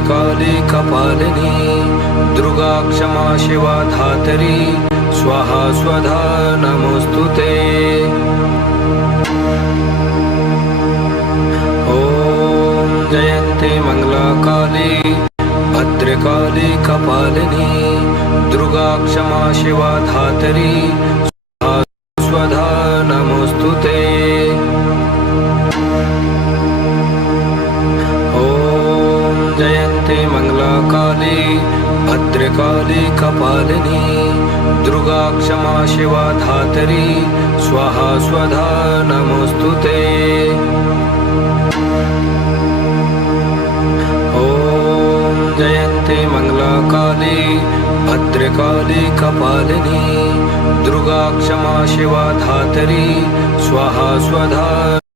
भद्रकाली कपालिनी दुर्गा क्षमा शिवा धात्री स्वाहा स्वधा नमोस्तुते। ॐ जयन्ती मंगलाकाली भद्रकाली कपालिनी दुर्गा क्षमा शिवा धात्री स्वाहा स्वधा नमोस्तुते। ॐ जयन्ती मंगलाकाली भद्रकाली कपालिनी दुर्गा क्षमा शिवा धात्री स्वाहा स्वधा नमोस्तुते। ॐ जयन्ती मंगलाकाली भद्रकाली कपालिनी दुर्गा क्षमा शिवा धात्री स्वाहा स्वधा